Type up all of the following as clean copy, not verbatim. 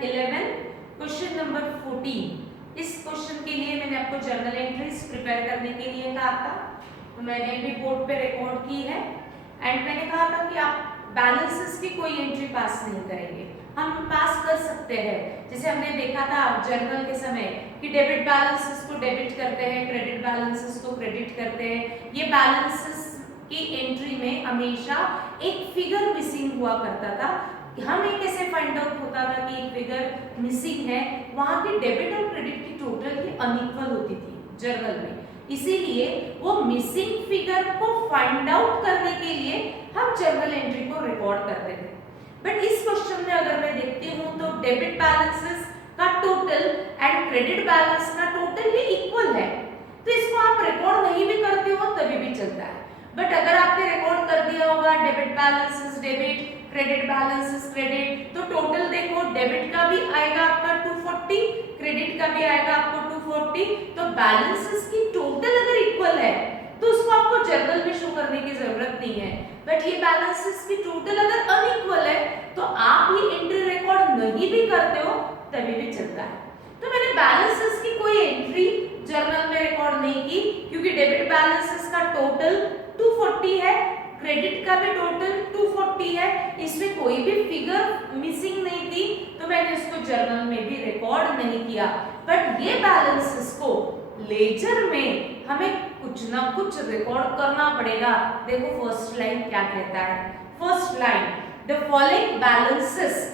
11 question number 14। इस question के लिए मैंने आपको जर्नल एंट्रीज प्रिपेयर करने के लिए कहा था, मैंने भी बोर्ड पे रिकॉर्ड की है एंड मैंने कहा था कि आप बैलेंसेस की कोई एंट्री पास नहीं करेंगे, हम पास कर सकते हैं। जैसे हमने देखा था जर्नल के समय कि डेबिट बैलेंसेस को डेबिट करते हैं, क्रेडिट बैलेंसेस को क्रेडिट करते हैं। ये बैलेंसेस की एंट्री में हमेशा एक फिगर मिसिंग हुआ करता था। हमें कैसे फाइंड आउट होता था कि एक फिगर मिसिंग है, वहां की डेबिट और क्रेडिट की टोटल ही अनइक्वल होती थी जर्नल में, इसीलिए वो मिसिंग फिगर को फाइंड आउट करने के लिए हम जर्नल एंट्री को रिकॉर्ड करते थे। बट इस क्वेश्चन में अगर मैं देखती हूँ तो डेबिट बैलेंसेस का टोटल एंड क्रेडिट बैलेंस का टोटल ये इक्वल है, तो इसको आप रिकॉर्ड नहीं भी करते हो तभी भी चलता है। बट अगर आपने रिकॉर्ड कर दिया होगा debit balances debit, credit balances credit, तो टोटल देखो डेबिट का भी आएगा आपका 240, क्रेडिट का भी आएगा आपको 240, तो बैलेंसेस की टोटल अगर इक्वल है तो उसको आपको जर्नल में शो करने की जरूरत नहीं है। बट ये बैलेंसेस की टोटल अगर अनइक्वल है तो आप ये एंट्री रिकॉर्ड नहीं भी करते हो तभी भी चलता है। तो मैंने बैलेंसेस की कोई एंट्री जर्नल में रिकॉर्ड नहीं की, क्योंकि डेबिट बैलेंसेस का टोटल 240 है, क्रेडिट का भी टोटल 240 है, इसमें कोई भी फिगर मिसिंग नहीं थी, तो मैंने इसको जर्नल में भी रिकॉर्ड नहीं किया। बट ये बैलेंसेस को लेजर में हमें कुछ ना कुछ रिकॉर्ड करना पड़ेगा। देखो फर्स्ट लाइन क्या कहता है। First line, the following balances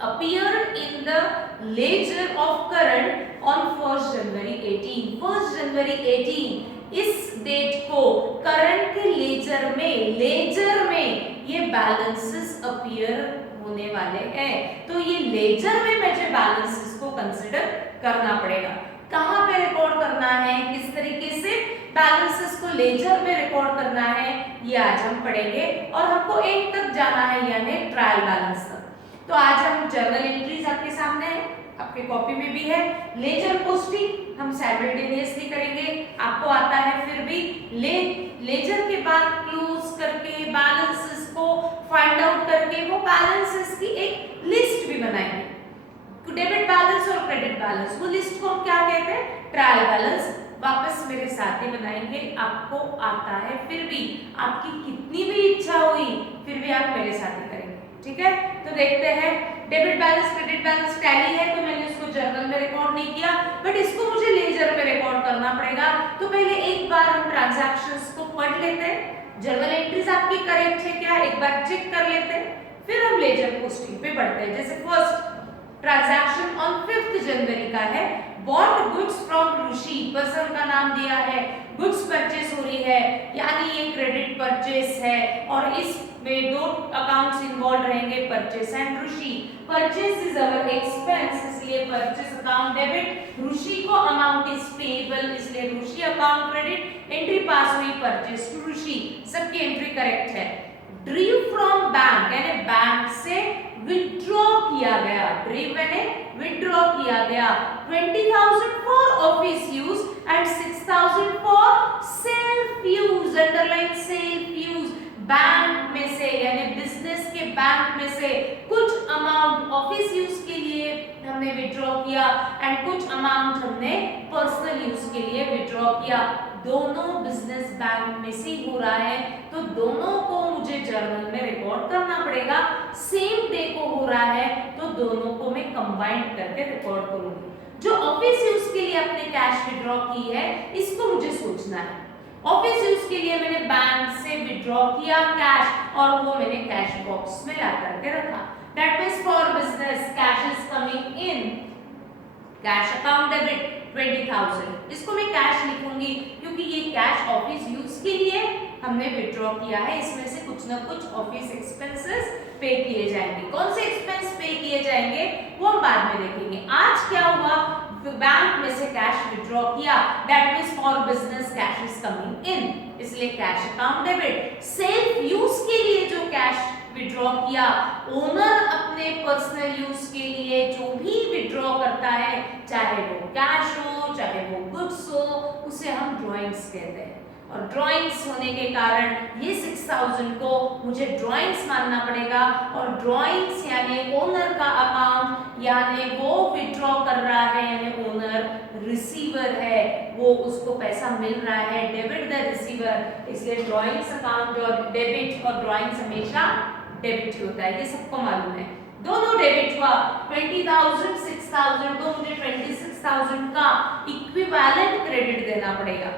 appeared in the ledger of current on 1st January 18। 1st January 18 इस डेट को करंट के लेजर में ये बैलेंसेस अपीयर होने वाले हैं, तो ये लेजर में मुझे बैलेंसेस को कंसिडर करना पड़ेगा। कहाँ पे रिकॉर्ड करना है, किस तरीके से बैलेंसेस को लेजर में रिकॉर्ड करना है, ये आज हम पढ़ेंगे और हमको एंड तक जाना है, यानी ट्रायल बैलेंस तक। तो आज हम जर्नल एंट्रीज आपके सामने है, आपके कॉपी में भी है। लेजर पोस्टिंग हम साइमल्टेनियसली करेंगे, आपको आता है फिर भी। लेजर के बाद क्लोज करके बैलेंसेस को फाइंड आउट करके वो बैलेंसेस की एक लिस्ट भी बनाएंगे, डेबिट बैलेंस और क्रेडिट बैलेंस। वो लिस्ट को हम क्या कहते हैं, ट्रायल बैलेंस। वापस मेरे साथ ही बनाएंगे, आपको आता है फिर भी, आपकी कितनी भी इच्छा हुई फिर भी आप मेरे साथ ही करेंगे, ठीक है। तो देखते हैं, debit balance credit balance tally है तो मैंने इसको जर्नल में रिकॉर्ड नहीं किया, बट इसको मुझे लेजर में रिकॉर्ड करना पड़ेगा। तो पहले एक बार हम ट्रांजैक्शंस को पढ़ लेते हैं, जर्नल एंट्रीज आपकी करेक्ट है क्या एक बार चेक कर लेते हैं, फिर हम लेजर पोस्टिंग पे बढ़ते हैं। जैसे फर्स्ट ट्रांजैक्शन ऑन 5th जनवरी का है, bought goods from Rishi, person का नाम दिया है, गुड्स परचेस हो रही है, यानी ये क्रेडिट परचेस है और इसमें दो अकाउंट्स इन्वॉल्व रहेंगे, purchase and Rishi. Purchase is our expense, इसलिए परचेस अकाउंट डेबिट, ऋषि को अमाउंट इज पेएबल, इसलिए ऋषि अकाउंट क्रेडिट। एंट्री पास हुई परचेस टू ऋषि, सबकी एंट्री करेक्ट है। ड्रीव फ्रॉम बैंक, यानी बैंक से विथड्रॉ किया गया, ड्रीव मैंने विथड्रॉ किया गया, 20,000 for office use and 6,000 for self use, underline self use. Bank में से यानी बिजनेस के बैंक में से कुछ अमाउंट ऑफिस यूज के लिए हमने विथड्रॉ किया एंड कुछ अमाउंट हमने पर्सनल यूज के लिए विथड्रॉ किया। दोनों बिजनेस बैंक में से हो रहा है, तो दोनों को मुझे जर्नल में रिकॉर्ड करना पड़ेगा। सेम डे को हो रहा है तो दोनों को मैं कंबाइंड करके रिकॉर्ड करूंगी। जो ऑफिस यूज के लिए अपने कैश विथड्रॉ की है इसको मुझे सोचना है। ऑफिस यूज के लिए मैंने बैंक से विथड्रॉ किया कैश और वो मैंने कैश बॉक्स में ला करके रखा। That means for business cash is coming in, cash account debit 20,000, इसको मैं कैश लिखूंगी क्योंकि ये कैश ऑफिस यूज के लिए हमने विथड्रॉ किया है। इसमें से कुछ ना कुछ ऑफिस एक्सपेंसेस पे किए जाएंगे, कौन से एक्सपेंस पे किए जाएंगे वो हम बाद में देखेंगे। आज क्या हुआ, बैंक में से कैश विथड्रॉ किया, that means for business cash is coming in, इसलिए cash account debit. Self use के लिए जो कैश विथड्रॉ किया, ओनर अपने पर्सनल यूज के लिए जो भी विथड्रॉ करता है, चाहे वो कैश हो चाहे वो गुड्स हो, उसे हम ड्राइंग्स कहते हैं। और ड्राइंग्स होने के कारण ये 6,000 को मुझे ड्राइंग्स मानना पड़ेगा और ड्राइंग्स यानी ओनर का अकाउंट यानी वो विड्रॉ कर रहा है, यानी ओनर रिसीवर है, वो उसको पैसा मिल रहा है, डेबिट द रिसीवर। इसलिए ड्रॉइंग्स अकाउंट और डेबिट और ड्रॉइंग्स हमेशा डेबिट होता है, ये सबको मालूम है। दोनों डेबिट हुआ, 20,000 6,000, तो मुझे 26,000 का इक्विवेलेंट क्रेडिट देना पड़ेगा।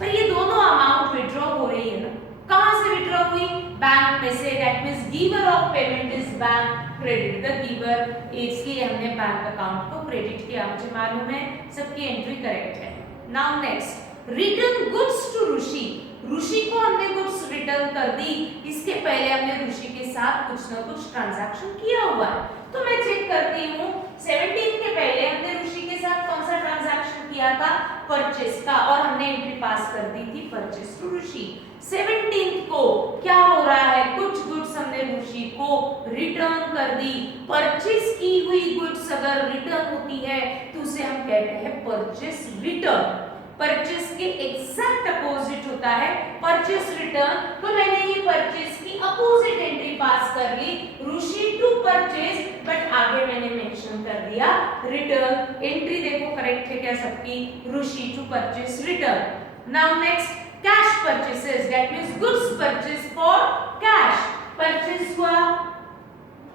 पर ये दोनों अमाउंट विड्रॉ हो रही है ना, कहां से विड्रॉ हुई? बैंक में से। That means giver of payment is bank, credit the giver, इसलिए हमने बैंक अकाउंट को क्रेडिट किया, मुझे मालूम है, सबकी एंट्री करेक्ट है। Now next, return goods to Rishi. Rishi को हमने गुड्स रिटर्न कर दी, इसके पहले हमने ऋषि के साथ कुछ ना कुछ ट्रांजैक्शन किया हुआ है, तो मैं चेक करती हूँ 17 के पहले हमने ऋषि के साथ कौन सा ट्रांजैक्शन किया था? परचेस का, और हमने एंट्री पास कर दी थी परचेस टू ऋषि। 17 को क्या हो रहा है? कुछ गुड्स हमने ऋषि को रिटर्न कर दी। परचेस की हुई गुड्स अगर रिटर्न होती है तो उसे हम कहते हैं परचेस रिटर्न। परचेस के एग्जैक्ट अपोजिट होता है परचेस रिटर्न। तो मैंने ये परचेस की अपोजिट एंट्री पास कर ली, ऋषि टू परचेस, बट आगे मैंने मेंशन कर दिया रिटर्न। एंट्री देखो करेक्ट है क्या सबकी? Rishi to purchase return. Now next, cash purchases, that means goods purchase for cash. Purchase हुआ,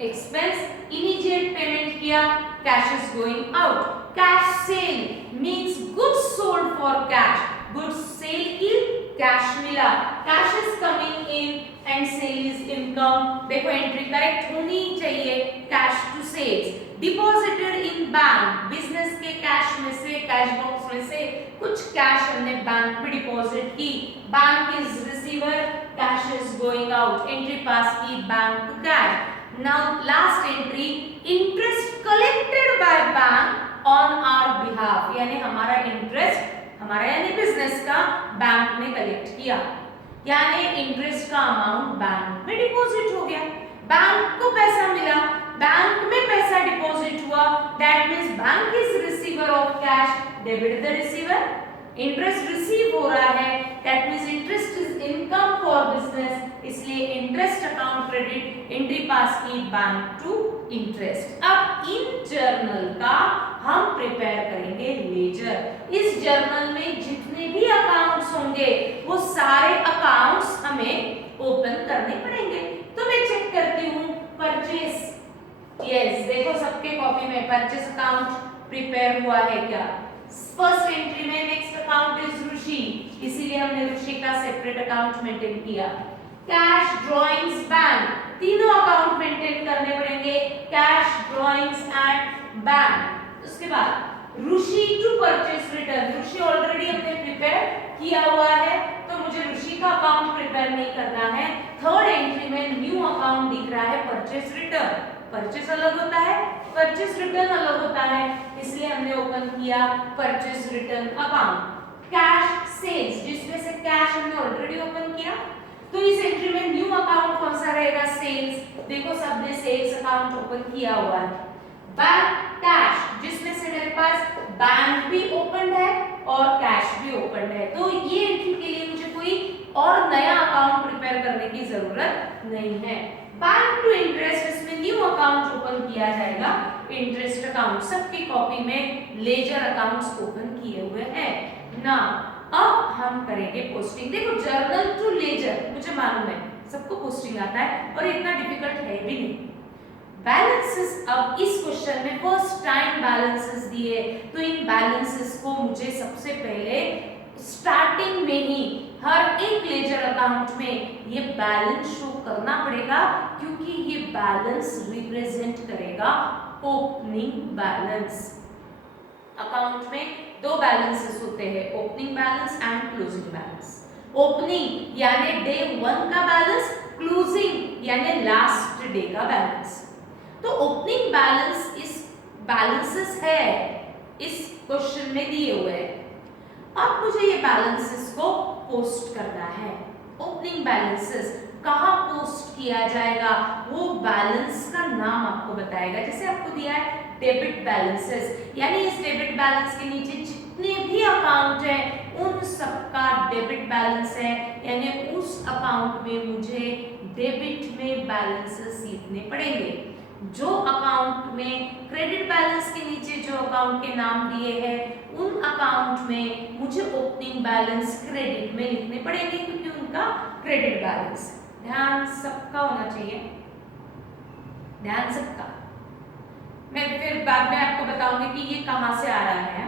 एक्सपेंस, इमीडिएट पेमेंट किया, cash is going out. Cash sale means goods sold for cash, goods sale की, cash मिला, cash is coming in and sale is income. देखो entry correct होनी चाहिए, cash to sales. Deposited in bank, business के cash में से, cash box में से कुछ कैश हमने बैंक में डिपॉजिट की, bank is receiver, cash is going out, entry pass की bank to cash. Now last entry, interest collected by bank on our behalf, यानी हमारा इंटरेस्ट, हमारा यानी बिजनेस का बैंक ने कलेक्ट किया, यानी इंटरेस्ट का अमाउंट बैंक में डिपॉजिट हो गया, बैंक को पैसा मिला, बैंक में पैसा डिपॉजिट हुआ, that means bank is receiver of cash, debit the receiver. Interest receive हो रहा है, that means interest is income for business, इसलिए interest account credit, entry pass की बैंक टू इंटरेस्ट। अब इन जर्नल का हम प्रिपेयर करेंगे लेजर। इस जर्नल में जितने भी अकाउंट्स होंगे वो सारे अकाउंट्स हमें ओपन करने पड़ेंगे। तो मैं चेक करती हूँ परचेस, यस देखो सबके कॉपी में परचेस अकाउंट प्रिपेयर हुआ है क्या? फर्स्ट एंट्री में नेक्स्ट अकाउंट इज ऋषि, इसीलिए हमने ऋषि का सेपरेट अकाउंट मेंटेन किया। कैश, ड्राइंग्स, बैंक, तीनों अकाउंट मेंटेन करने पड़ेंगे, कैश, ड्राइंग्स एंड बैंक। उसके बाद Rishi to purchase return, Rishi already हमने प्रिपेयर किया हुआ है तो मुझे ऋषि का अकाउंट प्रिपेयर नहीं करना है। थर्ड एंट्री में न्यू अकाउंट दिख रहा है परचेस रिटर्न, परचेस अलग होता है, परचेस रिटर्न अलग होता है, इसलिए हमने ओपन किया purchase return account. Cash sales, जिसमें से कैश हमने ऑलरेडी ओपन किया, तो इस एंट्री में न्यू अकाउंट कौन सा रहेगा? सेल्स, देखो सबने सेल्स अकाउंट ओपन किया हुआ है। बैंक कैश, जिसमें से मेरे पास बैंक भी ओपन है और कैश भी ओपन है, तो ये एंट्री के लिए मुझे कोई और नया अकाउंट प्रिपेयर करने की जरूरत नहीं है। बैंक टू इंटरेस्ट, इसमें न्यू अकाउंट ओपन किया जाएगा, इंटरेस्ट अकाउंट। सबकी कॉपी में लेजर अकाउंट्स ओपन किए हुए हैं ना। अब हम करेंगे पोस्टिंग। देखो जर्नल टू लेजर मुझे मालूम है सबको पोस्टिंग आता है और इतना डिफिकल्ट है भी नहीं। बैलेंसेस, अब इस क्वेश्चन में फर्स्ट टाइम बैलेंसेस दिए, तो इन बैलेंसेस को मुझे सबसे पहले स्टार्टिंग में ही हर एक लेजर अकाउंट में ये बैलेंस शो करना पड़ेगा, क्योंकि ये बैलेंस रिप्रेजेंट करेगा ओपनिंग बैलेंस। अकाउंट में दो बैलेंसेस होते हैं, opening balance and closing balance. Opening यानी डे 1 का बैलेंस, क्लोजिंग यानी लास्ट डे का बैलेंस। तो ओपनिंग बैलेंस इस बैलेंसेस है इस क्वेश्चन में दिए हुए हैं। अब मुझे ये बैलेंसेस को पोस्ट करना है। ओपनिंग बैलेंसेस कहाँ पोस्ट किया जाएगा, वो बैलेंस का नाम आपको बताएगा। जैसे आपको दिया है डेबिट बैलेंसेस, यानी इस डेबिट बैलेंस के नीचे जितने भी अकाउंट हैं उन सबका डेबिट बैलेंस है, यानी उस अकाउंट में मुझे डेबिट में बैलेंसेस लिखने पड़ेंगे। जो अकाउंट में क्रेडिट बैलेंस अकाउंट के नाम दिए हैं उन अकाउंट में मुझे ओपनिंग बैलेंस क्रेडिट में लिखने पड़ेंगे क्योंकि उनका क्रेडिट बैलेंस है। ध्यान सबका होना चाहिए, ध्यान सबका। मैं फिर बाद में आपको बताऊंगी कि ये कहां से आ रहा है।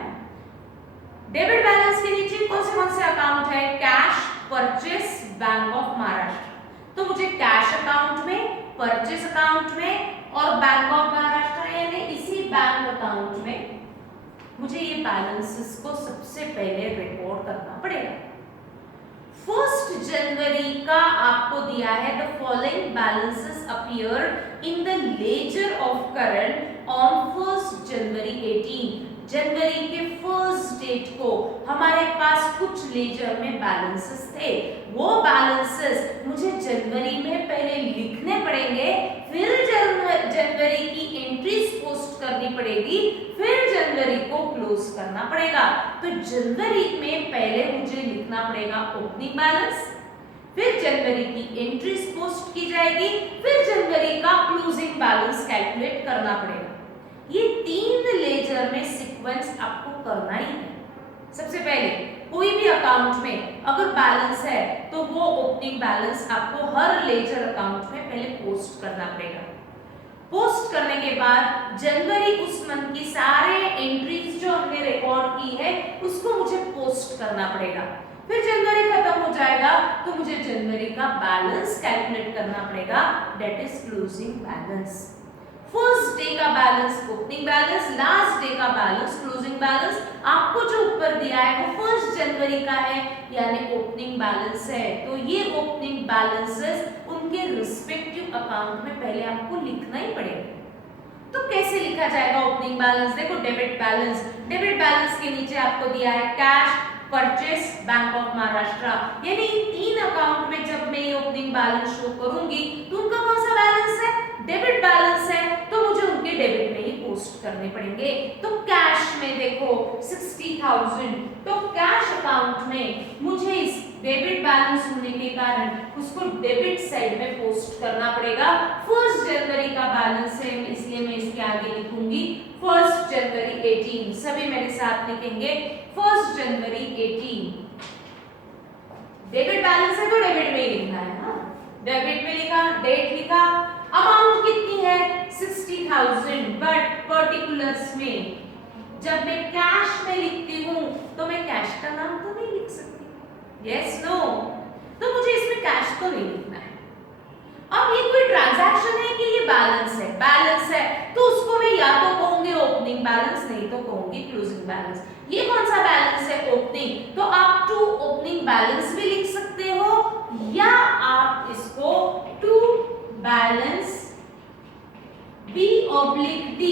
डेबिट बैलेंस के नीचे कौन से अकाउंट है? Cash, purchase, bank of Maharashtra. तो मुझे कैश अकाउंट में, परचेस अकाउंट में और बैंक ऑफ महाराष्ट्र यानी इसी बैंक अकाउंट में मुझे ये बैलेंसेस को सबसे पहले रिकॉर्ड करना पड़ेगा। 1 जनवरी का आपको दिया है the following balances appear in the laser of current on 1 जनवरी 18। जनवरी के 1 डेट को हमारे पास कुछ लेजर में बैलेंसेस थे। वो बैलेंसेस मुझे जनवरी में पहले लिखने पड़ेंगे, फिर जनवरी की एंट्रीज पोस्ट करनी पड़ेगी, फिर जनवरी को क्लोज करना पड़ेगा। तो जनवरी में पहले मुझे लिखना पड़ेगा ओपनिंग बैलेंस, फिर जनवरी की एंट्रीज पोस्ट की जाएगी, फिर जनवरी का क्लोजिंग बैलेंस कैलकुलेट करना पड़ेगा। ये 3 लेजर में सीक्वेंस आपको करना ही है। सबसे पहले कोई भी अकाउंट में अगर बैलेंस है तो वो ओपनिंग बैलेंस आपको हर लेजर अकाउंट में पहले पोस्ट करना पड़ेगा। पोस्ट करने के बाद जनवरी उस मंथ की सारे एंट्रीज जो हमने रिकॉर्ड की है उसको मुझे पोस्ट करना पड़ेगा। फिर जनवरी खत्म हो जाएगा तो मुझे जनवरी का बैलेंस कैलकुलेट करना पड़ेगा, that is closing balance. First day का balance opening balance, last day का बैलेंस क्लोजिंग बैलेंस। आपको जो ऊपर दिया है वो 1 जनवरी का है यानी ओपनिंग बैलेंस है। तो ये ओपनिंग बैलेंसेस उनके रिस्पेक्टिव अकाउंट में पहले आपको लिखना ही पड़ेगा। तो कैसे लिखा जाएगा ओपनिंग बैलेंस? देखो डेबिट बैलेंस, डेबिट बैलेंस के नीचे आपको दिया है cash, purchase, bank of Maharashtra. यानी इन 3 अकाउंट में जब मैं ये ओपनिंग बैलेंस शो करूंगी तो उनका कौन सा बैलेंस है? डेबिट बैलेंस है, तो मुझे उनके डेबिट में ही पोस्ट करने पड़ेंगे। तो कैश में देखो 60,000, तो कैश अकाउंट में मुझे इस डेबिट बैलेंस होने के कारण उसको डेबिट साइड में पोस्ट करना पड़ेगा। 1 जनवरी का बैलेंस है इसलिए मैं इसके आगे लिखूंगी 1 जनवरी 18। सभी मेरे साथ लिखेंगे 1 जनवरी 18। डेबिट बैलेंस है तो डेबिट में ही लिखना है ना। डेबिट में लिखा, डेट लिखा, अमाउंट कितनी है 60,000, बट पर्टिकुलर्स में जब मैं कैश में लिखती हूँ तो मैं कैश का नाम तो नहीं लिख सकती, यस नो, तो मुझे इसमें कैश तो नहीं लिखना है। अब ये कोई ट्रांजैक्शन है कि ये बैलेंस है? बैलेंस है तो उसको मैं या तो कहूंगी ओपनिंग बैलेंस, नहीं तो कहूंगी क्लोजिंग बैलेंस। ये कौन सा बैलेंस है? ओपनिंग, तो आप टू ओपनिंग बैलेंस भी लिख सकते हो या आप इसको to balance B/D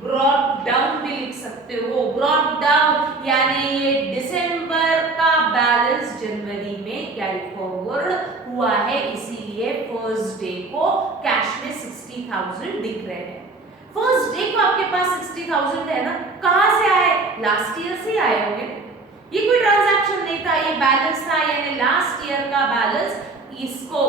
brought down भी लिख सकते हो। ब्रॉट डाउन यानी ये दिसंबर का बैलेंस जनवरी में कैरी फॉरवर्ड हुआ है, इसीलिए फर्स्ट डे को कैश में 60,000 दिख रहे हैं। फर्स्ट डे को आपके पास 60,000 है ना, कहां से आए? लास्ट ईयर से आए होंगे। ये कोई ट्रांजैक्शन नहीं था, ये बैलेंस था, यानी लास्ट ईयर का बैलेंस, इसको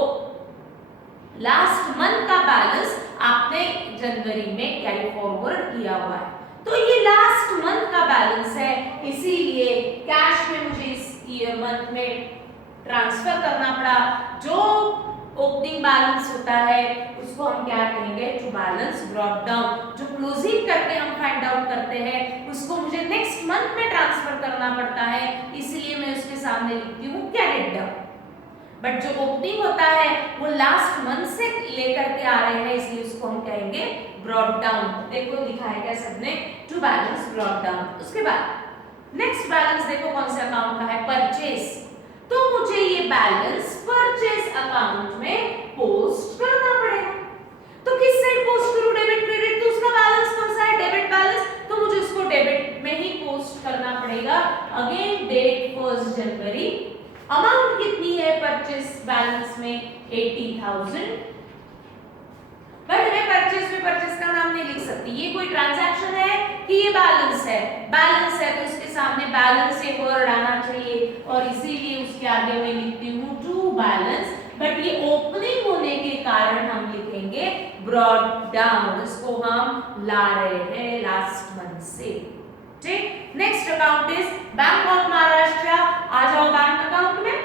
लास्ट मंथ का बैलेंस आपने जनवरी में कैरी फॉरवर्ड किया हुआ है। तो ये लास्ट मंथ का बैलेंस है, इसीलिए कैश में मुझे इस ईयर मंथ में ट्रांसफर करना पड़ा। जो ओपनिंग बैलेंस होता है उसको हम क्या कहेंगे? To balance brought down. जो क्लोजिंग करके हम फाइंड आउट करते हैं उसको मुझे नेक्स्ट मंथ में ट्रांसफर करना पड़ता है, इसलिए मैं उसके सामने लिखती हूँ कैरिड डाउन। बट जो ओपनिंग होता है वो लास्ट मंथ से लेकर के आ रहे हैं, इसलिए उसको हम कहेंगे ब्रॉट डाउन। देखो लिखा है क्या सबने? To balance brought down. उसके बाद नेक्स्ट बैलेंस देखो कौन से अकाउंट का है? परचेस। तो मुझे ये बैलेंस परचेस अकाउंट में पोस्ट करना पड़ेगा। तो किस साइड पोस्ट करूं? डेबिट क्रेडिट, तो उसका बैलेंस कौन सा है? डेबिट बैलेंस, तो मुझे उसको डेबिट में ही पोस्ट करना पड़ेगा। अगेन डेट 1 जनवरी, अमाउंट कितनी है परचेस बैलेंस में? 80,000। बट मैं परचेस का नाम नहीं लिख सकती, ये कोई ट्रांजैक्शन है कि ये बैलेंस है? बैलेंस है तो इसके सामने बैलेंस से वर्ड आना चाहिए और इसीलिए उसके आगे मैं लिखती हूँ टू बैलेंस। बट ये ओपनिंग होने के कारण हम लिखेंगे ब्रॉट डाउन, इसको हम ला रहे हैं लास्ट मंथ से। ठीक। Next account is bank of Maharashtra. आ जाओ बैंक अकाउंट में।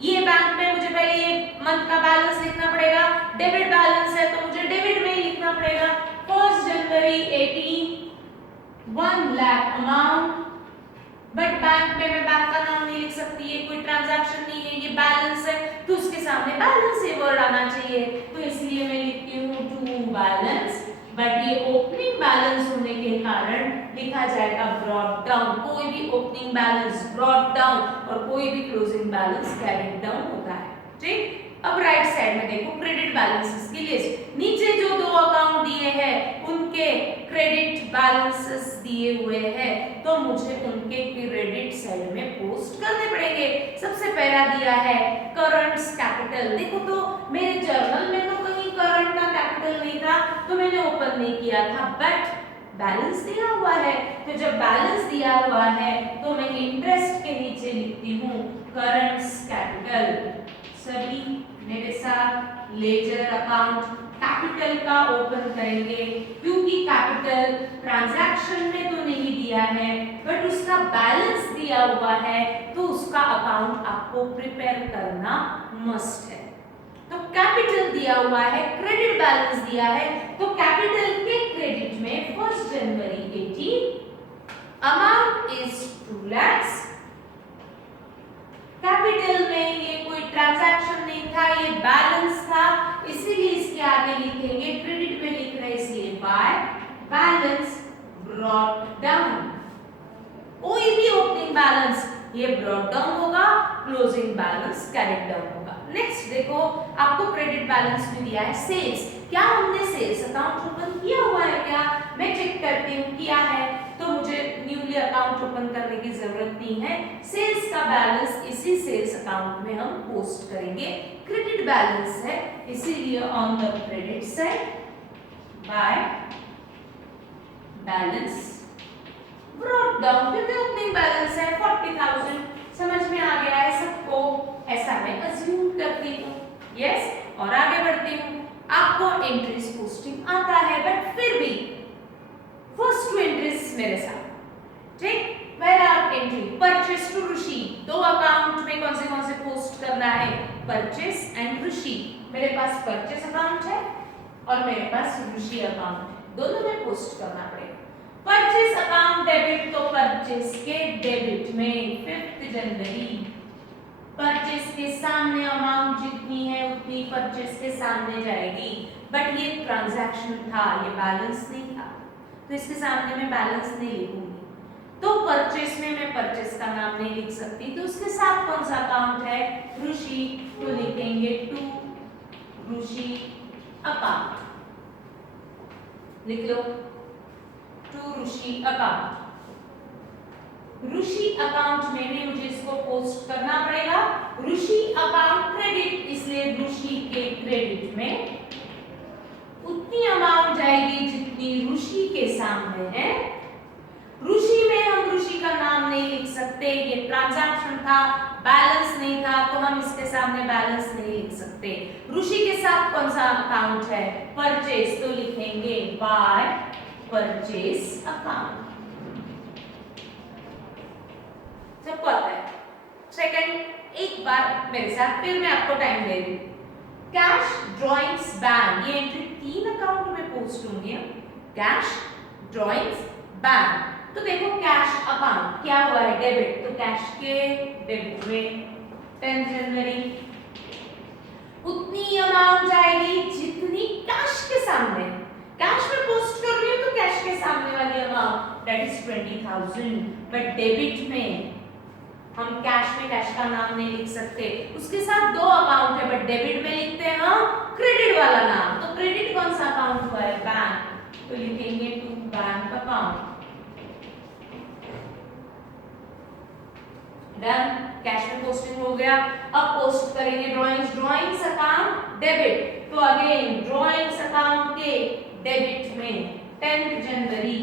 ये बैंक में मुझे पहले ये मंथ का बैलेंस लिखना पड़ेगा। डेबिट बैलेंस है तो मुझे डेबिट में ही लिखना पड़ेगा। 1 जनवरी 18 1 लाख अमाउंट। बट बैंक में मैं बैंक का नाम नहीं लिख सकती, ये कोई ट्रांजैक्शन नहीं है, ये बैलेंस है तो उसके सामने बैलेंस ये वर्ड आना चाहिए, तो इसलिए मैं लिखती हूँ टू बैलेंस। बट ये ओपनिंग बैलेंस होने के कारण लिखा जाएगा ब्रॉट डाउन। कोई भी ओपनिंग बैलेंस ब्रॉट डाउन और कोई भी क्लोजिंग बैलेंस कैरिड डाउन होता है। ठीक। अब राइट साइड में देखो क्रेडिट बैलेंसेस की लिस्ट। नीचे जो दो अकाउंट दिए हैं उनके क्रेडिट बैलेंसेस दिए हुए हैं तो मुझे उनके क्रेडिट साइड में पोस्ट करने पड़ेंगे। सबसे पहला दिया है करंट्स कैपिटल। देखो तो मेरे जर्नल में तो कहीं करंट का कैपिटल नहीं था तो मैंने ओपन नहीं किया था, बट बैलेंस दिया हुआ है तो जब बैलेंस दिया हुआ है तो मैं इंटरेस्ट के नीचे लिखती हूँ करंट्स कैपिटल। सभी मेरे साथ लेजर अकाउंट कैपिटल का ओपन करेंगे क्योंकि कैपिटल ट्रांजैक्शन में तो नहीं दिया है बट उसका बैलेंस दिया हुआ है तो उसका अकाउंट आपको प्रिपेयर करना मस्ट है। तो कैपिटल दिया हुआ है, क्रेडिट बैलेंस दिया है तो कैपिटल के क्रेडिट में 1 जनवरी 18 अमाउंट इज 2 lakhs। कैपिटल में ये कोई ट्रांजैक्शन नहीं था, ये बैलेंस था, इसीलिए इसके आगे लिखेंगे क्रेडिट में लिख रहे इसलिए बाय बैलेंस ब्रॉट डाउन। कोई भी ओपनिंग बैलेंस ये ब्रॉट डाउन होगा, क्लोजिंग बैलेंस कैरिड डाउन होगा। नेक्स्ट देखो आपको क्रेडिट बैलेंस में दिया है सेल्स। क्या हमने सेल्स अकाउंट ओपन किया हुआ है क्या? मैं चेक करती हूँ किया है तो मुझे न्यूली अकाउंट ओपन करने की जरूरत नहीं है। सेल्स का बैलेंस इसी सेल्स अकाउंट में हम पोस्ट करेंगे। क्रेडिट बैलेंस है इसीलिए on the credit side by balance brought down. क्योंकि ओपनिंग बैलेंस है 40,000, समझ में आ गया है सबको? ऐसा मैं अज्यूम करती हूँ। यस, और आगे बढ़ती हूँ। आपको एंट्रीज पोस्टिंग आता है बट फिर भी फर्स्ट टू एंट्रीज मेरे साथ। ठीक। पहला एंट्री परचेस टू ऋषि। दो अकाउंट में कौन से पोस्ट करना है? परचेस एंड ऋषि। मेरे पास परचेस अकाउंट है और मेरे पास ऋषि अकाउंट है, दोनों में पोस्ट करना पड़ेगा। परचेस अकाउंट डेबिट तो परचेस के डेबिट में 5 जनवरी परचेस के सामने अमाउंट जितनी है उतनी परचेस के सामने जाएगी, बट ये ट्रांजैक्शन था, ये बैलेंस नहीं था तो इसके सामने मैं बैलेंस नहीं लिखूंगी। तो परचेस में मैं परचेस का नाम नहीं लिख सकती तो उसके साथ कौन सा अकाउंट है? ऋषि, तो लिखेंगे टू ऋषि अकाउंट। लिख लो to Rishi account. Rishi account में भी मुझे इसको पोस्ट करना पड़ेगा। ऋषि अकाउंट क्रेडिट, इसलिए ऋषि के क्रेडिट में उतनी अमाउंट जाएगी जितनी ऋषि के सामने है। ऋषि में हम ऋषि का नाम नहीं लिख सकते, ये ट्रांजैक्शन था, बैलेंस नहीं था तो हम इसके सामने बैलेंस नहीं लिख सकते। ऋषि के साथ कौन सा अकाउंट है? परचेस, तो लिखेंगे बाय परचेस अकाउंट। सबको आता है? सेकंड एक बार मेरे साथ, फिर मैं आपको टाइम दे रही हूँ। कैश ड्रॉइंग्स बैंक, ये एंट्री 3 अकाउंट में पोस्ट होंगी। कैश ड्रॉइंग्स बैंक, तो देखो कैश अकाउंट क्या हुआ है? डेबिट, तो कैश के डेबिट में 10 जनवरी उतनी अमाउंट जाएगी जितनी कैश के सामने। कैश में पोस्ट कर रही हूँ तो कैश के सामने वाली amount that is 20,000, but debit में हम कैश में कैश का नाम नहीं लिख सकते, उसके साथ दो अकाउंट है बट डेबिट में लिखते हैं हम क्रेडिट वाला नाम। तो क्रेडिट कौन सा अकाउंट हुआ है? बैंक, तो लिखेंगे to bank account. Done, cash में पोस्टिंग हो गया। अब पोस्ट करेंगे ड्राइंग्स। ड्राइंग्स अकाउंट डेबिट, तो अगेन ड्राइंग्स अकाउंट के डेबिट में 10 जनवरी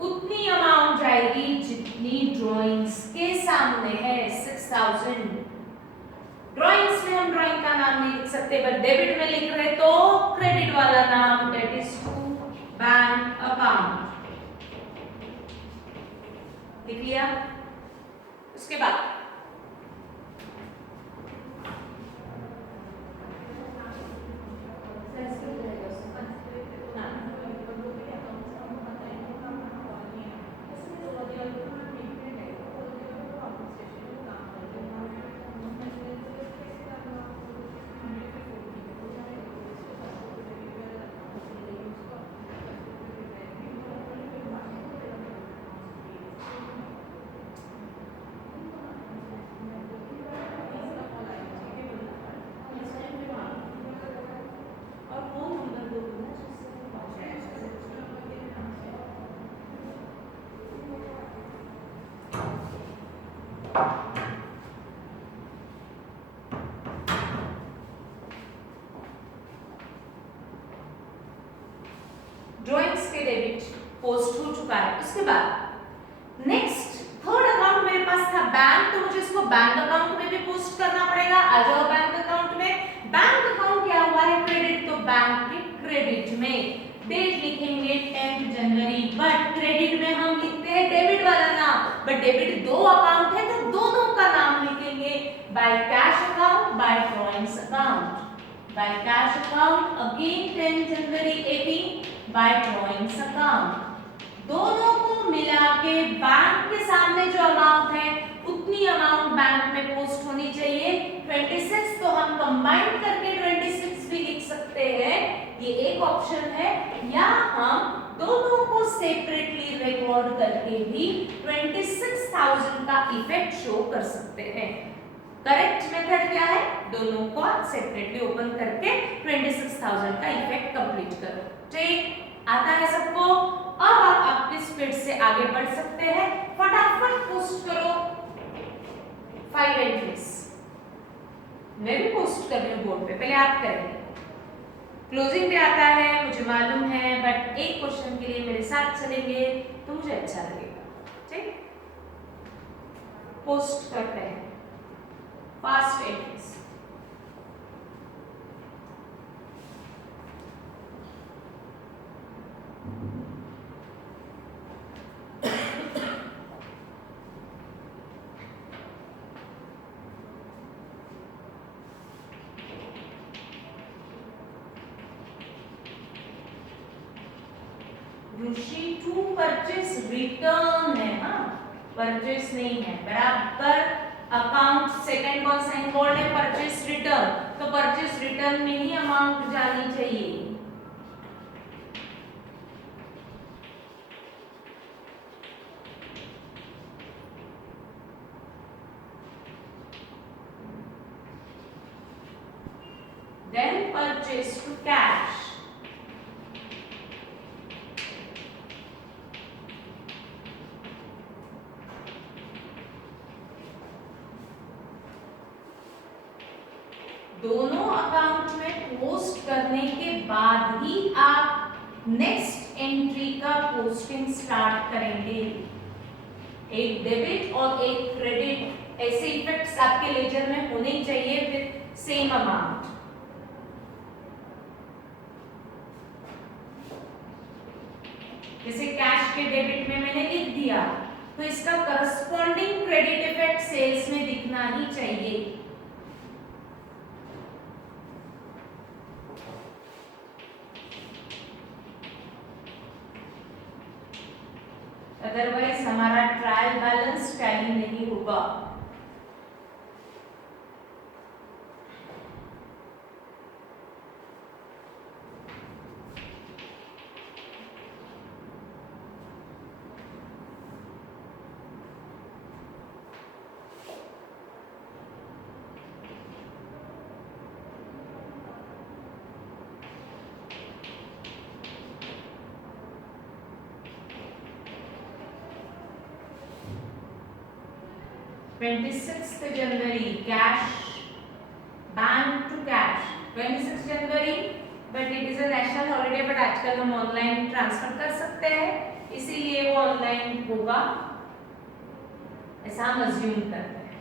उतनी अमाउंट जाएगी जितनी ड्राइंग्स के सामने है 6,000। ड्राइंग्स में हम ड्राइंग का नाम नहीं लिख सकते बट डेबिट में लिख रहे तो क्रेडिट वाला नाम that is to bank account. लिया। उसके बाद ड्रॉइंग्स के डेबिट पोस्ट हो चुका है। उसके बाद नेक्स्ट थर्ड अकाउंट मेरे पास था बैंक, तो मुझे इसको बैंक अकाउंट में भी पोस्ट करना पड़ेगा। आ जाओ बैंक अकाउंट में। बैंक अकाउंट क्या हुआ है क्रेडिट, तो बैंक के क्रेडिट में डेट लिखेंगे 10 जनवरी, बट क्रेडिट में हम लिखते हैं डेबिट वाला नाम, बट डेबिट दो अकाउंट है तो दोनों का नाम लिखेंगे by cash account, by drawings account. By cash account again 10 जनवरी 18 बाय ड्रॉइंग्स अकाउंट। दोनों को मिला के बैंक के सामने जो अमाउंट है उतनी अमाउंट बैंक में पोस्ट होनी चाहिए। 26 तो हम कंबाइन करके 26 भी लिख सकते हैं, ये एक ऑप्शन है, या हम दोनों को सेपरेटली रिकॉर्ड करके भी 26,000 का इफेक्ट शो कर सकते हैं। करेक्ट मेथड क्या है, दोनों को सेपरेटली ओपन करके 26,000 का इफेक्ट कंप्लीट करो। ठीक आता है सबको? अब आप आपके स्पीड से आगे बढ़ सकते हैं, फटाफट पोस्ट करो 5 एंट्रीज। मैं भी पोस्ट कर रही हूँ बोर्ड पे, पहले आप करेंगे। क्लोजिंग पे आता है मुझे मालूम है, बट एक क्वेश्चन के लिए मेरे साथ चलेंगे तो मुझे अच्छा लगेगा। ठीक, पोस्ट करते हैं fast entries. Rishi to purchase return है, हाँ परचेस नहीं है, बराबर। अकाउंट सेकंड कौन सा इन्वॉल्व है, परचेस रिटर्न, तो परचेस रिटर्न में ही अमाउंट जानी चाहिए। देन परचेस टू कैश, दोनों अकाउंट में पोस्ट करने के बाद ही आप नेक्स्ट एंट्री का पोस्टिंग स्टार्ट करेंगे। एक डेबिट और एक क्रेडिट, ऐसे इफेक्ट्स आपके लेजर में होने चाहिए विद सेम अमाउंट। जैसे कैश के डेबिट में मैंने लिख दिया, तो इसका करस्पॉन्डिंग क्रेडिट इफेक्ट सेल्स में दिखना ही चाहिए। अदरवाइज हमारा ट्रायल बैलेंस टैली नहीं होगा। जनवरी कैश, बैंक टू कैश 26 जनवरी, but it is a national holiday, but आजकल हम ऑनलाइन ट्रांसफर कर सकते हैं, इसीलिए वो ऑनलाइन होगा, ऐसा हम अज्यूम करते हैं।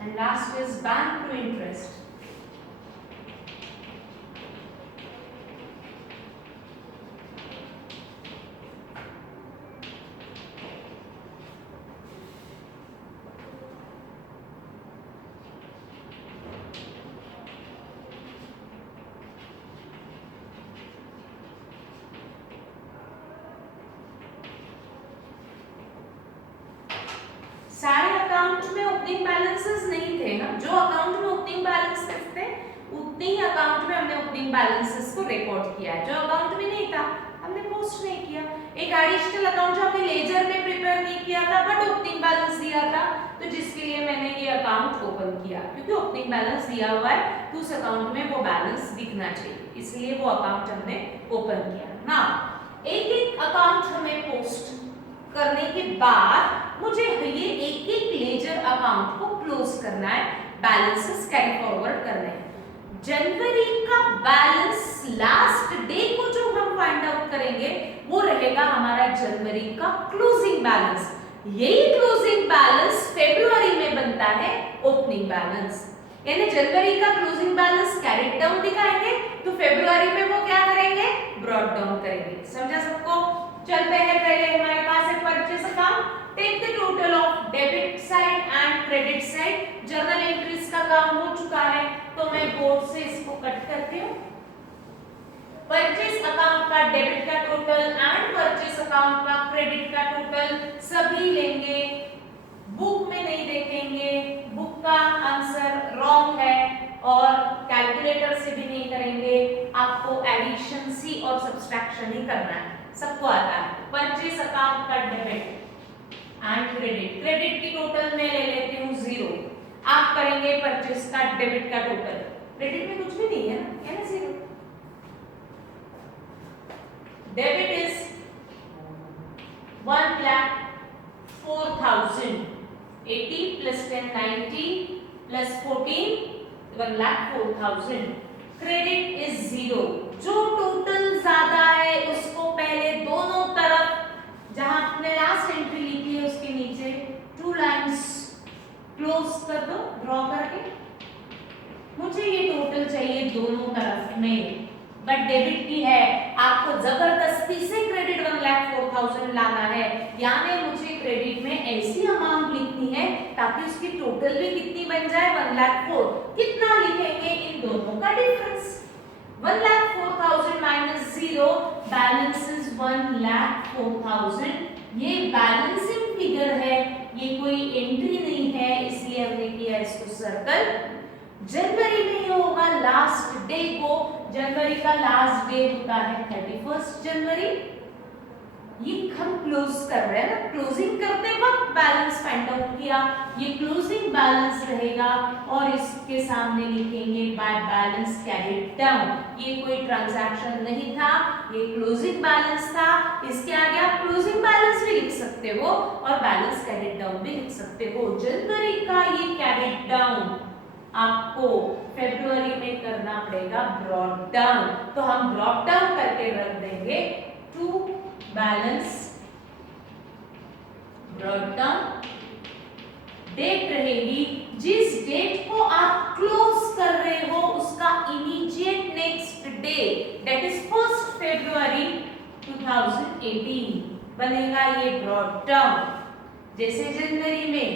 And last is bank to interest. Account में ओपनिंग बैलेंसेस नहीं थे ना, जो अकाउंट में ओपनिंग बैलेंसेस थे उतने ही अकाउंट में हमने ओपनिंग बैलेंसेस को रिकॉर्ड किया है। जो अकाउंट में नहीं था हमने पोस्ट नहीं किया। एक एडिशनल अकाउंट जो हमने लेजर में प्रिपेयर नहीं किया था बट ओपनिंग बैलेंस दिया था, तो जिसके लिए मैंने ये अकाउंट ओपन किया, क्योंकि ओपनिंग बैलेंस दिया हुआ है तो उस अकाउंट में वो बैलेंस दिखना चाहिए, इसलिए वो अकाउंट हमने ओपन किया ना। एक एक अकाउंट हमें पोस्ट करने के बाद मुझे ये एक एक लेजर अकाउंट को क्लोज करना है, बैलेंसेस कैरी फॉरवर्ड करने हैं। जनवरी का बैलेंस लास्ट डे को जो हम फाइंड आउट करेंगे वो रहेगा हमारा जनवरी का क्लोजिंग बैलेंस। यही क्लोजिंग बैलेंस फरवरी में बनता है ओपनिंग बैलेंस, यानी जनवरी का क्लोजिंग बैलेंस कैरिड डाउन दिखाएंगे तो फरवरी में वो क्या करेंगे, ब्रॉट डाउन करेंगे। समझा सबको? चलते हैं, पहले हमारे पास है purchase account. Take the total of debit side and credit side. Journal entries का काम हो चुका है तो मैं बोर्ड से इसको कट करती हूँ। परचेस अकाउंट का डेबिट का टोटल एंड परचेस अकाउंट का क्रेडिट का टोटल सभी लेंगे, बुक में नहीं देखेंगे, बुक का आंसर रॉन्ग है और कैलकुलेटर से भी नहीं करेंगे, आपको एडिशन सी और सब्सट्रैक्शन ही करना है, सबको आता है। परचेस अकाउंट का डेबिट एंड क्रेडिट, क्रेडिट की टोटल मैं ले लेती हूँ 0, आप करेंगे परचेस का डेबिट का टोटल, क्रेडिट में कुछ भी नहीं है ना, है ना 0। Debit is 1,04,000, 80 plus 10 90 plus 14 1,04,000। Credit is 0, जो टोटल ज्यादा है उसको पहले दोनों तरफ जहां आपने लास्ट एंट्री लिखी है उसके नीचे 2 लाइंस क्लोज कर दो ड्रॉ करके। मुझे ये टोटल चाहिए दोनों तरफ में, बट डेबिट की है, आपको जबरदस्ती से क्रेडिट 1,04,000 लाना है, यानी मुझे क्रेडिट में ऐसी अमाउंट लिखनी है ताकि उसकी टोटल भी कितनी बन जाए 1,04,000। कितना लिखेंगे, इन दोनों का डिफरेंस, 1,04,000 माइनस 0, बैलेंस इज 1,04,000। ये बैलेंसिंग फिगर है, ये कोई एंट्री नहीं है, इसलिए हमने किया इसको सर्कल। जनवरी में ये होगा लास्ट डे को, जनवरी का लास्ट डे होता है 31 जनवरी। ये हम क्लोज कर रहे हैं ना, क्लोजिंग करते वक्त बैलेंस फाइंड आउट किया, ये क्लोजिंग बैलेंस रहेगा और इसके सामने लिखेंगे बाय बैलेंस कैरिड डाउन। ये कोई ट्रांजैक्शन नहीं था, ये क्लोजिंग बैलेंस था, इसके आगे आप क्लोजिंग बैलेंस भी लिख सकते हो और बैलेंस कैरिड डाउन भी लिख सकते हो। जनवरी का ये कैरिड डाउन आपको फरवरी में करना पड़ेगा ब्रॉट डाउन, तो हम ब्रॉट डाउन करके रख देंगे to balance brought down. Date रहेगी जिस डेट को आप क्लोज कर रहे हो उसका immediate next day, that is 1 फरवरी 2018 बनेगा ये ब्रॉट डाउन। जैसे जनवरी में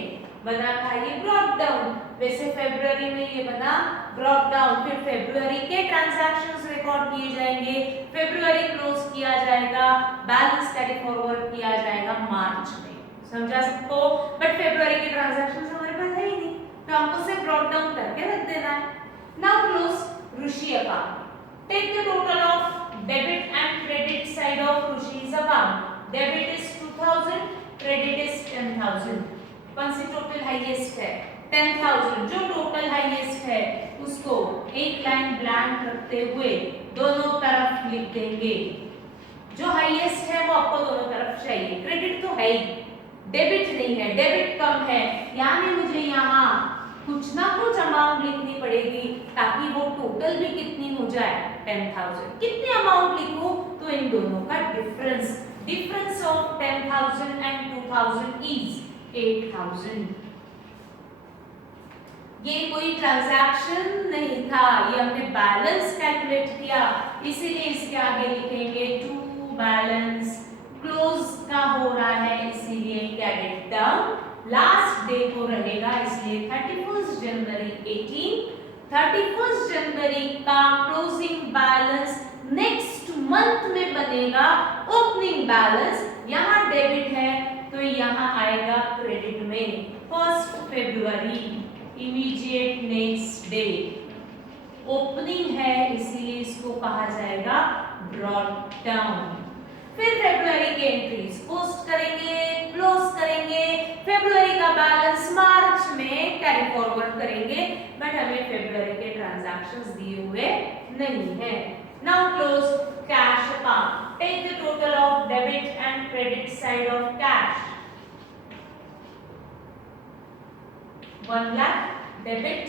बना था ये ब्रॉट डाउन, वैसे फरवरी में ये बना ब्रॉट डाउन। फिर फरवरी के ट्रांजैक्शंस रिकॉर्ड किए जाएंगे, फरवरी क्लोज किया जाएगा, बैलेंस कैरी फॉरवर्ड किया जाएगा मार्च में। समझा सबको? बट फरवरी के ट्रांजैक्शंस हमारे पास है ही नहीं, तो हमको सिर्फ ब्रॉट डाउन करके रख देना है। Now close Ruchi account. Take the total of debit and credit side of रुचि's account. Debit is 2,000, credit is 10,000। कौन सी टोटल हाईएस्ट है? 10,000। जो टोटल हाईएस्ट है उसको एक लाइन ब्लैंक रखते हुए दोनों तरफ लिख देंगे। जो हाईएस्ट है वो आपको दोनों तरफ चाहिए, क्रेडिट तो है ही, डेबिट नहीं है, डेबिट कम है, यानी मुझे यहाँ कुछ ना कुछ अमाउंट लिखनी पड़ेगी ताकि वो टोटल भी कितनी हो जाए 10,000। कितनी अमाउंट लिखूं, तो इन दोनों का difference, difference of 10,000 and 2,000 is 8,000। ये कोई ट्रांजैक्शन नहीं था, ये हमने बैलेंस कैलकुलेट किया, इसीलिए इसके आगे लिखेंगे टू बैलेंस क्लोज का हो रहा है, इसीलिए कैरिड डाउन। लास्ट डे को रहेगा इसलिए 31 जनवरी 18। 31 जनवरी का क्लोजिंग बैलेंस नेक्स्ट मंथ में बनेगा ओपनिंग बैलेंस। यहाँ डेबिट है तो यहाँ आएगा क्रेडिट में। 1 February, immediate next day. Opening है इसीलिए इसको कहा जाएगा ब्रॉट डाउन। फिर फरवरी के एंट्रीज पोस्ट करेंगे, क्लोज करेंगे। फरवरी का बैलेंस मार्च में कैरी फॉरवर्ड करेंगे, बट हमें फरवरी के ट्रांजैक्शंस दिए हुए नहीं है। Now close cash account. Take the total of debit and credit side of cash. 1 lakh debit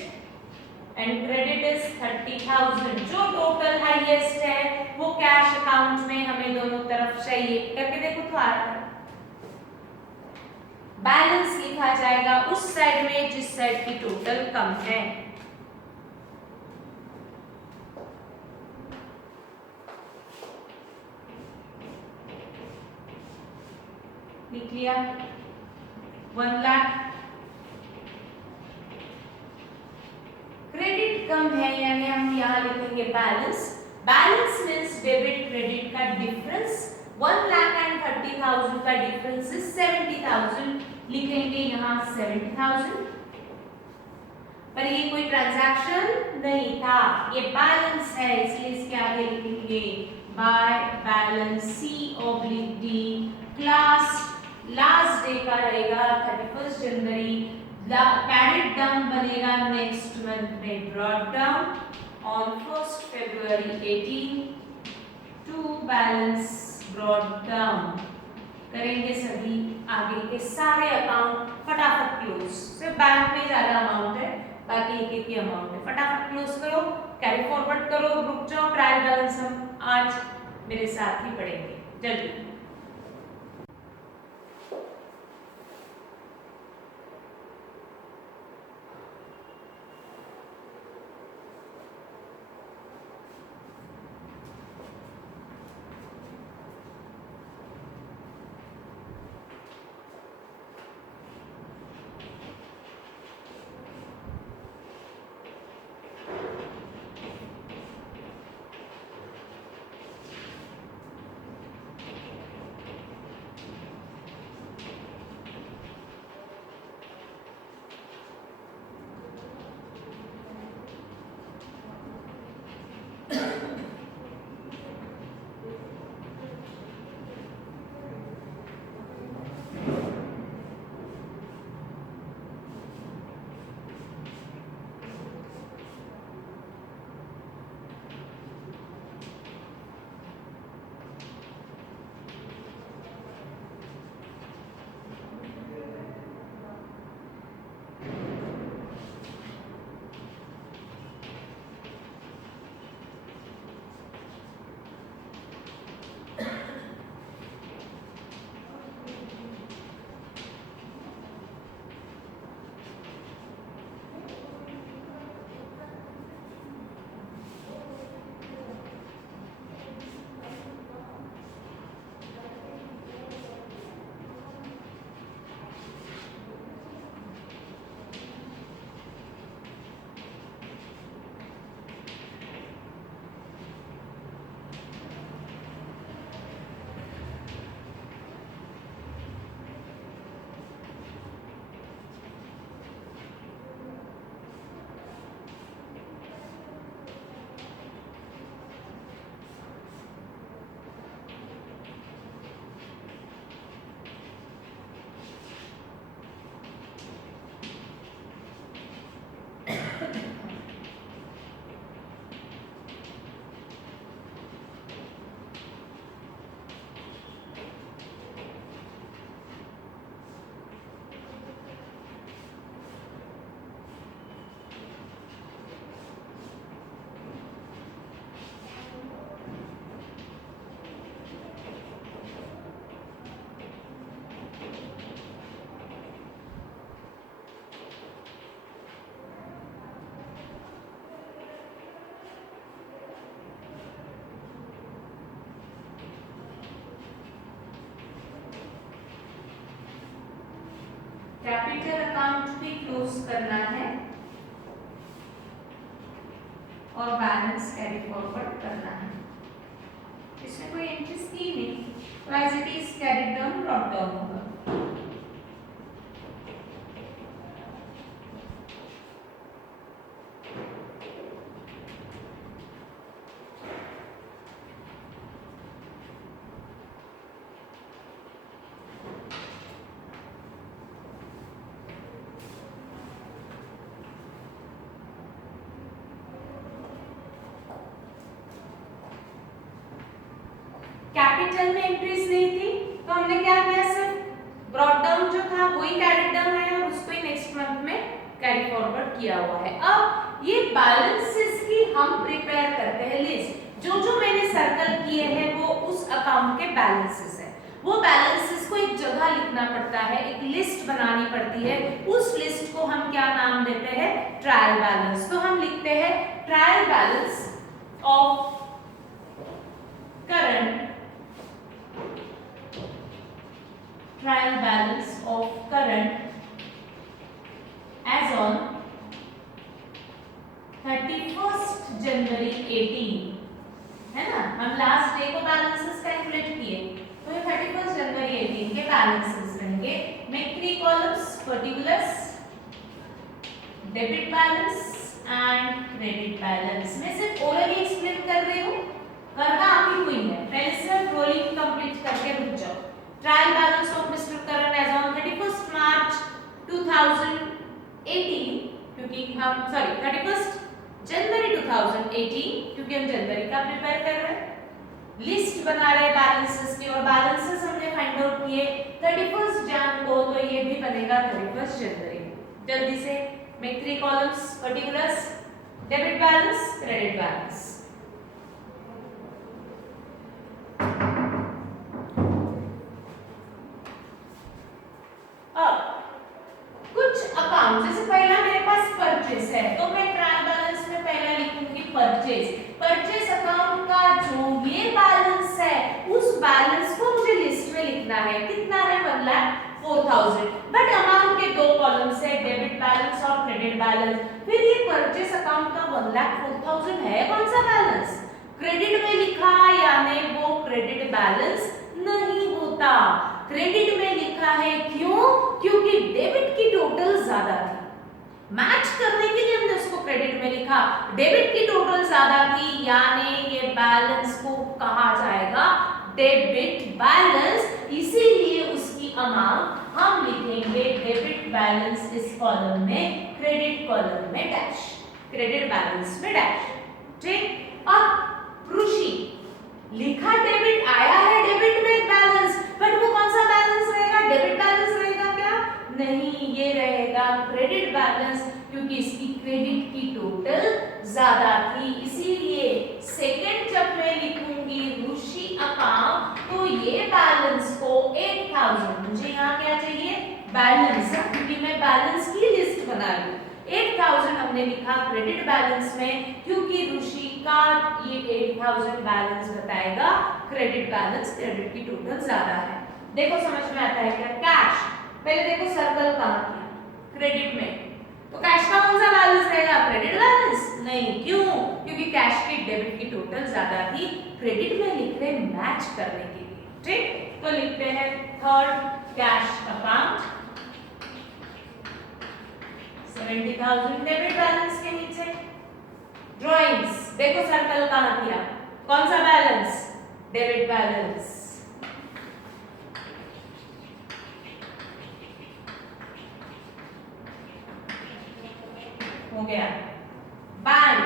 and credit is 30,000। जो टोटल हाईएस्ट है वो कैश अकाउंट में हमें दोनों तरफ चाहिए। करके देखो तो आ रहा है। बैलेंस लिखा जाएगा उस साइड में जिस साइड की टोटल कम है। लिख लिया 1 लाख। क्रेडिट कम है यानी हम यहाँ लिखेंगे balance. Balance means debit credit का डिफरेंस। 1 लाख एंड 30,000 का डिफरेंस इज 70,000। लिखेंगे यहाँ 70,000। पर ये कोई ट्रांजैक्शन नहीं था, ये बैलेंस है, इसलिए इसके आगे लिखेंगे by balance C/D। Class last day का रहेगा 31 जनवरी। कैरेट डाउन बनेगा नेक्स्ट मंथ में brought down on 1 February 18 to balance brought down. करेंगे सभी आगे के सारे अकाउंट फटाफट क्लोज। सिर्फ बैंक में ज्यादा अमाउंट है, बाकी एक एक ही अमाउंट है। फटाफट क्लोज करो, कैरी फॉरवर्ड करो, रुक जाओ। ट्रायल बैलेंस हम आज मेरे साथ ही पढ़ेंगे जल्दी। कैपिटल अकाउंट भी क्लोज करना है और बैलेंस कैरी फॉरवर्ड करना है। इसमें कोई एंट्रीज की नहीं, तो as it is carry down brought down होगा। कैपिटल में इंक्रीज नहीं थी, तो हमने क्या किया, सिर्फ ब्रॉट डाउन जो था वही कैरिड डाउन है और उसको ही नेक्स्ट मंथ में कैरी फॉरवर्ड किया हुआ है। अब ये बैलेंसेस की हम प्रिपेयर करते हैं लिस्ट। जो जो मैंने सर्कल किए हैं वो उस अकाउंट के बैलेंसेस है। वो बैलेंसेस को एक जगह लिखना पड़ता है, एक लिस्ट बनानी पड़ती है। उस लिस्ट को हम क्या नाम देते हैं, ट्रायल बैलेंस। तो हम लिखते हैं trial balance of current, trial balance of current as on 31st जनवरी 18, है ना। हम लास्ट डे को बैलेंसेस कैलकुलेट किए, तो ये 31st जनवरी 18 के बैलेंसेस रहेंगे। Make 3 columns, particulars, debit balance and credit balance. मैं सिर्फ ओरली एक्सप्लेन कर रही हूँ, करना आपकी हुई है, पहले सिर्फ रोलिंग कंप्लीट करके रुक जाओ। Trial balance of mister Karan as on 31st March 2018, क्योंकि हम 31st जनवरी 2018, क्योंकि हम जनवरी का प्रिपेयर कर रहे हैं। लिस्ट बना रहे हैं बैलेंसेस की, और बैलेंसेस हमने फाइंड आउट किए 31st जन को, तो ये भी बनेगा 31st जनवरी। जल्दी से make 3 columns, particulars, debit balance, credit balance. जैसे पहला मेरे पास परचेस है, तो मैं ट्रायल बैलेंस में पहला लिखूंगी परचेस। परचेस अकाउंट का जो ये बैलेंस है, उस बैलेंस को मुझे लिस्ट में लिखना है। कितना है, 1,04,000। बट अमाउंट के 2 कॉलम्स है, डेबिट बैलेंस और क्रेडिट बैलेंस। फिर ये परचेस अकाउंट का 1,04,000 है कौन सा बैलेंस, क्रेडिट में लिखा, यानी वो क्रेडिट बैलेंस नहीं होता। क्रेडिट में लिखा है, क्यों, क्योंकि डेबिट की टोटल ज्यादा थी। मैच करने के लिए हमने उसको क्रेडिट में लिखा, डेबिट की टोटल ज्यादा थी, यानी ये बैलेंस को कहा जाएगा डेबिट बैलेंस। इसीलिए उसकी अमाउंट हम लिखेंगे डेबिट बैलेंस इस कॉलम में, क्रेडिट कॉलम में डैश, क्रेडिट बैलेंस में डैश। ठीक। अब रुचि लिखा डेबिट, आया है डेबिट में बैलेंस, बट वो कौन सा बैलेंस रहेगा, डेबिट बैलेंस रहेगा क्या, नहीं, ये रहेगा क्रेडिट बैलेंस, क्योंकि इसकी क्रेडिट की टोटल ज्यादा थी। इसीलिए सेकंड जब मैं लिखूंगी रुचि अकाउंट, तो ये बैलेंस को 8,000, मुझे यहाँ क्या चाहिए, बैलेंस, क्योंकि मैं बैलेंस की लिस्ट बना रही हूँ। 8,000 हमने लिखा क्रेडिट बैलेंस में, क्योंकि रुचि का ये 8,000 बैलेंस बताएगा क्रेडिट बैलेंस, क्रेडिट की टोटल ज्यादा है। देखो समझ में आता है क्या, कैश, पहले देखो सर्कल कहाँ किया, क्रेडिट में, तो कैश का कौन सा बैलेंस रहेगा, क्रेडिट बैलेंस नहीं, क्यों, क्योंकि कैश की डेबिट की टोटल ज्यादा थी, क्रेडिट में लिख रहे मैच करने के लिए। ठीक, तो लिखते हैं third cash account 70,000 debit balance के नीचे। ड्राइंग्स, देखो सर्कल कहाँ किया, कौन सा बैलेंस, डेबिट बैलेंस। हो गया। बैंक,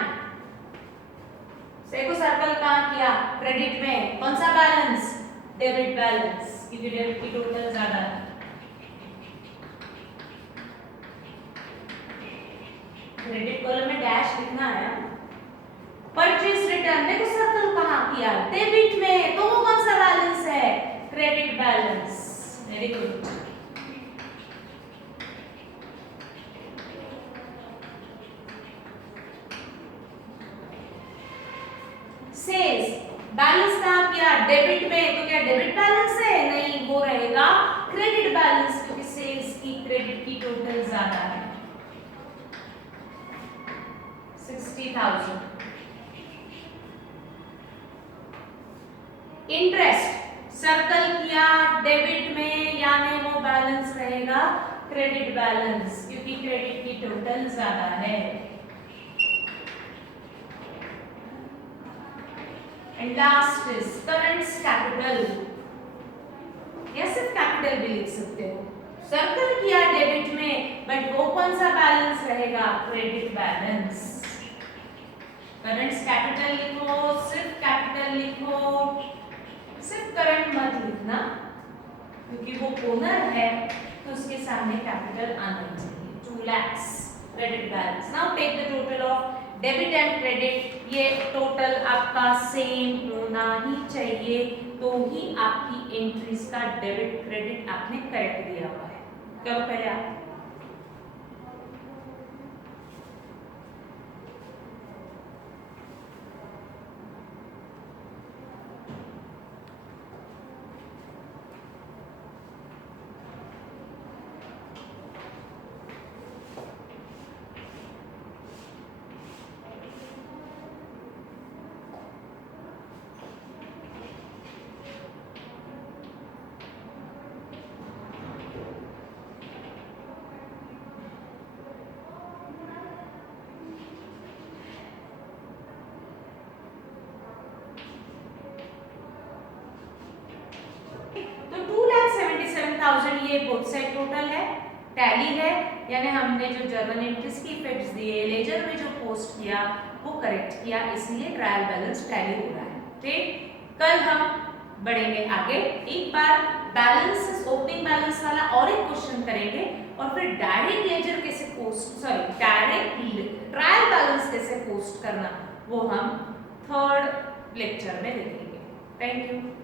देखो सर्कल कहाँ किया, क्रेडिट में, कौन सा बैलेंस, डेबिट बैलेंस, क्योंकि डेबिट की टोटल ज्यादा है। क्रेडिट कॉलम में डैश लिखना है। परचेज रिटर्न, देखो सर्कल कहाँ किया, डेबिट में, तो वो कौन सा बैलेंस है, credit balance. Very good. Sales balance कहाँ किया, डेबिट में, तो क्या डेबिट बैलेंस है, नहीं, वो रहेगा क्रेडिट बैलेंस, क्योंकि सेल्स की क्रेडिट की टोटल ज्यादा है 60,000। इंटरेस्ट सर्कल किया डेबिट में, यानी वो बैलेंस रहेगा क्रेडिट बैलेंस, क्योंकि क्रेडिट की टोटल ज्यादा है। And last is current capital, या सिर्फ कैपिटल भी लिख सकते हो। सर्कल किया डेबिट में, बट वो कौन सा बैलेंस रहेगा, क्रेडिट बैलेंस। करंट कैपिटल लिखो, सिर्फ कैपिटल लिखो, सिर्फ करंट मत लिखना, क्योंकि वो ओनर है तो उसके सामने कैपिटल आना चाहिए। 2 lakhs credit balance. Now take the total of debit and credit. ये टोटल आपका सेम होना ही चाहिए, तो ही आपकी एंट्रीज का डेबिट क्रेडिट आपने करेक्ट दिया हुआ है। करो पहले आप। तो 2,77,000 ये बोथ साइड टोटल है, टैली है, यानी हमने जो जर्नल एंट्रीज की इफेक्ट्स दिए, लेजर में जो पोस्ट किया वो करेक्ट किया, इसलिए ट्रायल बैलेंस टैली हो रहा है। ठीक, कल हम बढ़ेंगे आगे, एक बार बैलेंस ओपनिंग बैलेंस वाला और एक क्वेश्चन करेंगे, और फिर डायरेक्ट लेजर कैसे post, sorry direct trial balance कैसे पोस्ट करना वो हम थर्ड लेक्चर में देखेंगे। Thank you.